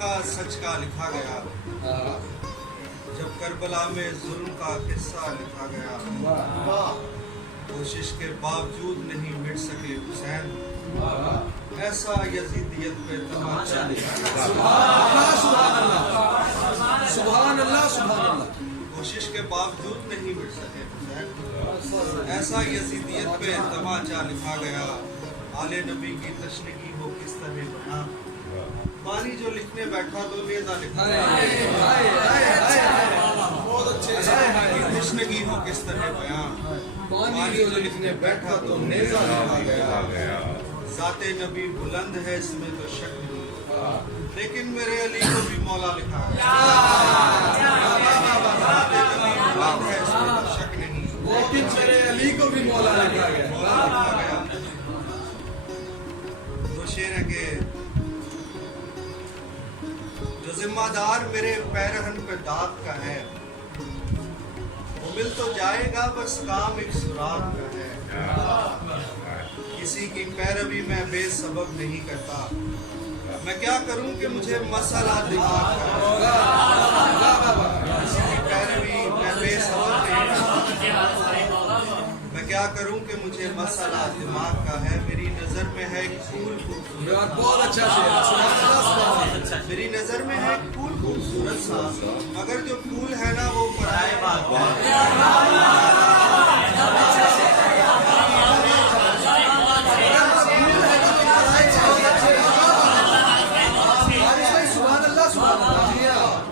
का सच का लिखा गया, जब करबला में जुल्म का किस्सा लिखा गया, कोशिश के बावजूद नहीं मिट सके हुसैन, ऐसा यजीदियत पे तमाचा लिखा गया। सुभान अल्लाह, सुभान अल्लाह। कोशिश के बावजूद नहीं मिट सके हुसैन, ऐसा यजीदियत पे तमाचा लिखा गया। आले नबी की तशरीकी हो किस तरह बयां, पानी जो लिखने बैठा तो नेज़ा लिखा गया। तशरीकी हो किस तरह बयां, पानी जो लिखने बैठा तो नेज़ा लिखा गया। ज़ाते नबी बुलंद है इसमें तो शक नहीं, लेकिन मेरे अली को भी मौला लिखा गया। ज़ाते नबी बुलंद है इसमें तो शक नहीं, लेकिन मेरे अली को भी मौला लिखा गया। दो शेर है कि जो जिम्मेदार मेरे पैरहन पे दाद का है, वो मिल तो जाएगा बस काम एक सुराग का है। किसी की पैरवी मैं बेसबब नहीं करता, मैं क्या करूं कि मुझे मसला दिमाग का है। किसी की पैरवी मैं बेसबब नहीं करता, मैं क्या करूं कि मुझे मसला दिमाग का है। मेरी नजर में है एक फूल खूबसूरत, बहुत अच्छा शेर, मेरी नजर में है एक फूल खूबसूरत सा, मगर जो फूल है ना वो पराए बात है।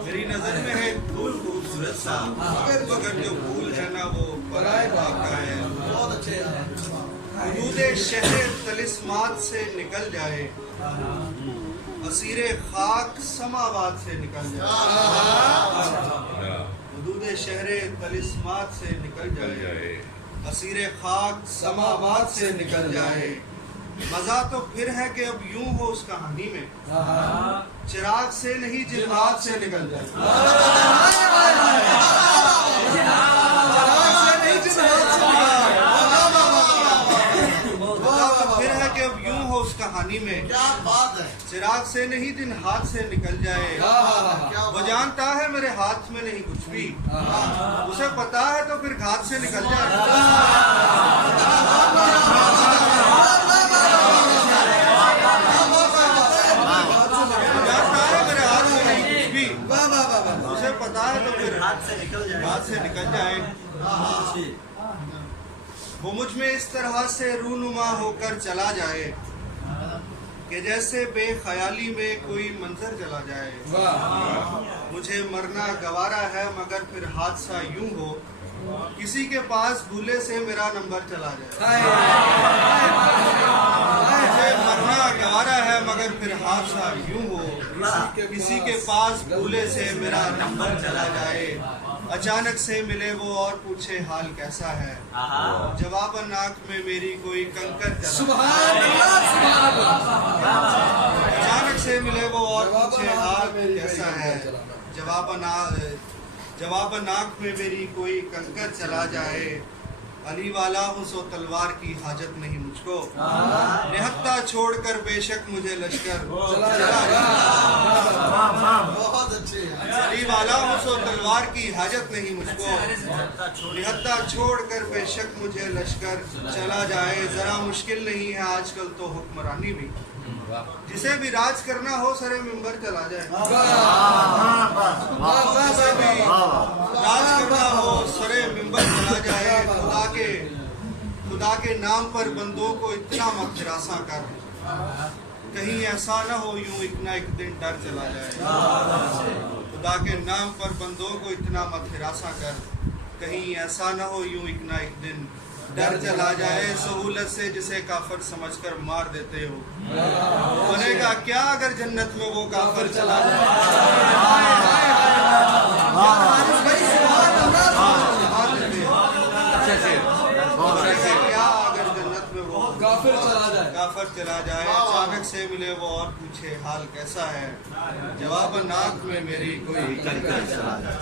मेरी नजर में है एक फूल खूबसूरत सा, मगर जो फूल है ना वो पराए बात का है। बहुत अच्छे। हुदूदे शहर तलिस्मात से निकल जाए, असीरे खाक समावात से निकल जाए। हुदूदे शहर तलिस्मात से निकल जाए, असीरे खाक समावात से निकल जाए। मजा तो फिर है कि अब यूं हो उस कहानी में, चिराग से नहीं जिन्नात से निकल जाए। फिर है कि अब यूं हो उस कहानी में, क्या बात है। चिराग से नहीं दिन हाथ से निकल जाए। वो जानता है मेरे हाथ में नहीं कुछ भी, उसे पता है तो फिर घात से निकल जाए। जानता है मेरे हाथ में नहीं कुछ भी, उसे पता है तो फिर हाथ से निकल जाए। वो मुझ में इस तरह से रूनुमा होकर चला जाए कि जैसे बेख्याली में कोई मंजर चला जाए। मुझे मरना गवारा है मगर फिर हादसा यूं हो, किसी के पास भूले से मेरा नंबर चला जाए। मुझे मरना गवारा है मगर फिर हादसा यूं हो, किसी के पास भूले से मेरा नंबर चला जाए। अचानक से मिले वो और पूछे हाल कैसा है, जवाब नाक में मेरी कोई कंकर चला। अचानक से मिले वो और पूछे हाल कैसा है, जवाब नाक में मेरी कोई कंकर चला जाए। अली वाला हूँ सो तलवार की हाजत नहीं मुझको, निहत्ता छोड़कर बेशक मुझे लश्कर चला जाए। बहुत अच्छे। अली वाला हूँ सो तलवार की हाजत नहीं मुझको, निहत्ता छोड़कर बेशक मुझे लश्कर चला जाए। जरा मुश्किल नहीं है आजकल तो हुक्मरानी भी, जिसे भी राज करना हो सरे मिंबर चला जाए। जिसे भी राज करना हो सरे मिंबर चला जाए। खुदा के नाम पर बंदों को इतना मत हिरासा कर, कहीं ऐसा न हो यूं एक ना एक दिन डर चला जाए। खुदा के नाम पर बंदों को इतना मत हिरासा कर, कहीं ऐसा न हो यूं एक ना एक दिन डर चला जाए। सहूलत से जिसे काफर समझकर मार देते हो, बनेगा क्या अगर जन्नत में वो काफर चला जाए। क्या अगर जन्नत में वो काफर चला जाए। अचानक से मिले वो और पूछे हाल कैसा है, जवाब नाक में मेरी कोई कंकर चला जाए।